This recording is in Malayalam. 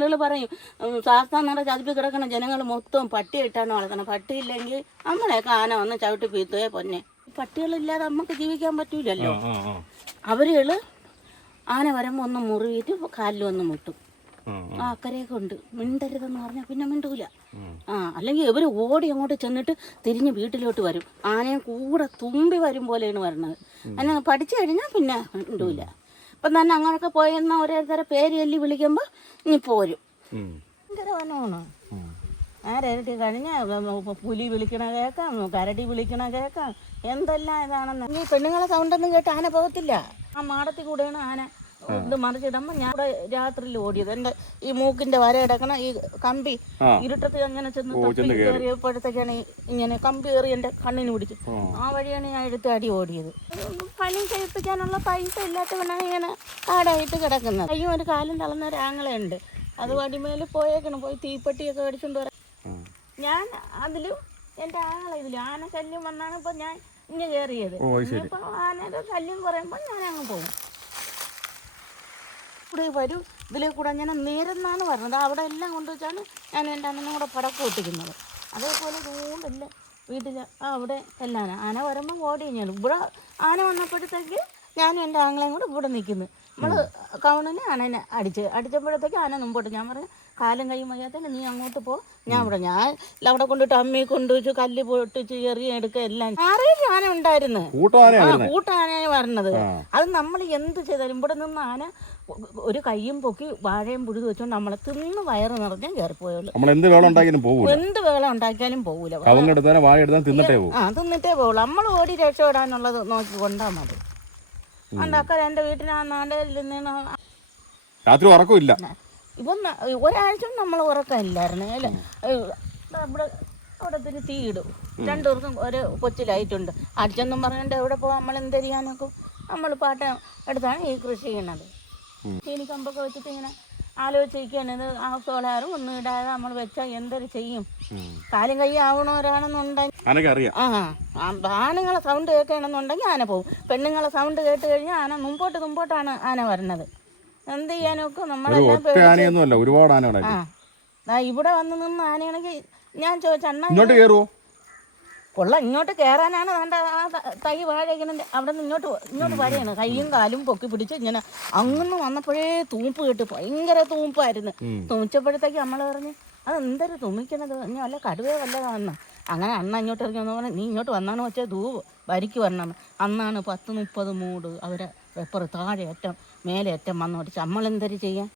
ആളുകൾ പറയും ഉം, നിറ ചതുപ്പി കിടക്കുന്ന ജനങ്ങൾ മൊത്തം പട്ടിയിട്ടാണ് വളർത്തണം പട്ടിയില്ലെങ്കിൽ നമ്മളെയൊക്കെ ആന വന്ന് ചവിട്ടി പീത്തേ പൊന്നെ. പട്ടികളില്ലാതെ നമുക്ക് ജീവിക്കാൻ പറ്റൂലല്ലോ. അവരുകൾ ആന വരുമ്പോൾ ഒന്ന് മുറിയിട്ട് കാലിൽ ഒന്ന് മുട്ടും. ആ അക്കരയൊക്കെ അക്കരെയൊക്കെ ഉണ്ട്. മിണ്ടരുതെന്ന് പറഞ്ഞാൽ പിന്നെ മിണ്ടൂല. ആ അല്ലെങ്കിൽ ഇവർ ഓടി അങ്ങോട്ട് ചെന്നിട്ട് തിരിഞ്ഞ് വീട്ടിലോട്ട് വരും. ആനയും കൂടെ തുമ്പി വരും പോലെയാണ് വരണത്. അങ്ങനെ പഠിച്ചു കഴിഞ്ഞാൽ പിന്നെ മിണ്ടൂല. ഇപ്പം തന്നെ അങ്ങനെയൊക്കെ പോയെന്ന ഓരോരുത്തരെ പേര് ചൊല്ലി വിളിക്കുമ്പോൾ ഇനി പോരും. ഭയങ്കര വനമാണ്. ആരട്ടി കഴിഞ്ഞ പുലി വിളിക്കണ കേൾക്കാം കരടി വിളിക്കണ കേൾക്കാം എന്തെല്ലാം ഇതാണെന്ന്. ഈ പെണ്ണുങ്ങളെ സൗണ്ടൊന്നും കേട്ട് ആന പോകത്തില്ല. ആ മാടത്തിൽ കൂടെയാണ് ആന. ഇത് മറിച്ചിടുമ്പോ ഞാൻ ഇവിടെ രാത്രിയിൽ ഓടിയത്. എന്റെ ഈ മൂക്കിന്റെ വര കിടക്കണ ഈ കമ്പി ഇരുട്ടത്തിൽ ഇരുട്ടത്ത് അങ്ങനെ ചെന്ന് കയറിയപ്പോഴത്തേക്കാണ് ഇങ്ങനെ കമ്പി കയറി എന്റെ കണ്ണിന് പിടിച്ചു. ആ. വഴിയാണ് ഞാൻ എടുത്ത് അടി ഓടിയത് പണി ചെയ്യിപ്പിക്കാനുള്ള പൈസ ഇല്ലാത്തവനാണ് ഇങ്ങനെ കാടായിട്ട് കിടക്കുന്നത്. അയ്യോ ഒരു കാലം തളർന്ന ഒരു ഉണ്ട് അത് വടിമേൽ പോയേക്കണം. പോയി തീപ്പെട്ടിയൊക്കെ അടിച്ചുകൊണ്ട് വരാം ഞാൻ അതിലും എന്റെ ആങ്ങള ഇതിലും ആന ശല്യം വന്നാണ് ഇപ്പൊ ഞാൻ ഇങ്ങനെ കയറിയത് ഇനിയിപ്പോ. ആനയുടെ ശല്യം കുറയുമ്പോൾ ഞാൻ അങ്ങ് പോകും. ഇവിടെ വരും. ഇതിലെ കൂടെ ഞാൻ നേരെന്നാണ് പറഞ്ഞത്. അവിടെ എല്ലാം കൊണ്ടുവച്ചാണ് ഞാൻ എന്റെ അണ്ണനും കൂടെ പടക്കം ഒട്ടിക്കുന്നത് അതേപോലെ ദൂണ്ടല്ല വീട്ടിൽ അവിടെ എല്ലാം ആന. വരുമ്പോൾ ഓടി ഞാൻ ഇവിടെ ആന വന്നപ്പോഴത്തേക്ക് ഞാനും എന്റെ ആങ്ങളെയും കൂടെ ഇവിടെ നിൽക്കുന്നു. നമ്മൾ കവണനെ ആനനെ അടിച്ച് അടിച്ചപ്പോഴത്തേക്ക് ആന മുമ്പോട്ട്. ഞാൻ പറഞ്ഞു കാലം കൈയും വയ്യാത്തന്നെ നീ അങ്ങോട്ട് പോ. ഞാൻ ഇവിടെ ഞാൻ അവിടെ കൊണ്ടിട്ട് അമ്മയെ കൊണ്ടുവച്ച് കല്ല് പൊട്ടിച്ച് എറിയ എടുക്കുക എല്ലാം. ആറേഴ് ആന ഉണ്ടായിരുന്നു. കൂട്ടാനയാണ് പറഞ്ഞത് അത് നമ്മൾ എന്ത് ചെയ്താലും ഇവിടെ നിന്ന് ആന ഒരു കയ്യും പൊക്കി വാഴയും പുഴുതി വെച്ചോണ്ട് നമ്മളെ തിന്ന് വയറ് നിറഞ്ഞാൽ കയറിപ്പോയുള്ളൂ. നമ്മൾ എന്ത് വേള ഉണ്ടാക്കിയാലും പോകൂല എന്ത് വേള ഉണ്ടാക്കിയാലും പോകൂല വാഴ തിന്നിട്ടേ പോകും ആ തിന്നിട്ടേ പോകുള്ളൂ നമ്മൾ ഓടി രക്ഷപ്പെടാനുള്ളത് നോക്കി കൊണ്ടാ മതി. ഉണ്ടാക്കാൻ എന്റെ രാത്രി ഉറക്കമില്ല. ഇപ്പം ഒരാഴ്ച നമ്മൾ ഉറക്കമില്ലായിരുന്നു അല്ലേ? ഇവിടെ അവിടെ തന്നെ തീ ഇടും. രണ്ടുപേർക്കും ഒരു കൊച്ചു ലൈറ്റുണ്ട് അടിച്ചെന്നും പറഞ്ഞിട്ട് എവിടെ പോകാം നമ്മൾ എന്തെരിയാനൊക്കെ നമ്മൾ പാട്ട് എടുത്താണ് ഈ കൃഷി ചെയ്യണത് ചീനിക്കമ്പൊക്കെ വെച്ചിട്ട് ഇങ്ങനെ ആലോചിച്ചിരിക്കുകയാണ് ഇത് ആ സോളാറും ഒന്നും ഇടാതെ നമ്മൾ വെച്ചാൽ എന്തൊരു ചെയ്യും. കാലും കൈ ആവണവരാണെന്നുണ്ടെങ്കിൽ അറിയാം ആ ആണുങ്ങളെ സൗണ്ട് കേൾക്കണമെന്നുണ്ടെങ്കിൽ ആന പോവും. പെണ്ണുങ്ങളെ സൗണ്ട് കേട്ട് കഴിഞ്ഞാൽ ആന മുമ്പോട്ട് മുമ്പോട്ടാണ് ആന വരണത്. എന്ത് ചെയ്യാനൊക്കെ നമ്മളെല്ലാം ഒരുപാട് ഇവിടെ വന്ന് നിന്ന് ആനയാണെങ്കിൽ ഞാൻ ചോദിച്ചു അണ്ണ ഇങ്ങോട്ട് കൊള്ള. ഇങ്ങോട്ട് കയറാനാണ് വേണ്ട ആ തൈ വാഴ ഇങ്ങനെ അവിടെ നിന്ന് ഇങ്ങോട്ട് ഇങ്ങോട്ട് വരെയാണ്. കൈയും കാലും പൊക്കി പിടിച്ച് ഇങ്ങനെ അങ്ങനെ വന്നപ്പോഴേ തൂമ്പ് കിട്ടി ഭയങ്കര തൂമ്പായിരുന്നു തൂമിച്ചപ്പോഴത്തേക്ക് നമ്മൾ പറഞ്ഞ് അത് എന്തൊരു തുമിക്കണത് ഇനി വല്ല കടുവേ വല്ലതാണെന്ന്? അങ്ങനെ അണ്ണ അങ്ങോട്ട് ഇറങ്ങി വന്നു പറഞ്ഞാൽ നീ ഇങ്ങോട്ട് വന്നാണ് വെച്ചാൽ ധൂ വരിക്ക് വരണം. അന്നാണ് പത്ത് മുപ്പത് മൂട് അവരെ വെപ്പർ താഴെ ഏറ്റം മേലെ ഏറ്റം വന്നു പിടിച്ച് നമ്മളെന്തൊരു ചെയ്യാൻ?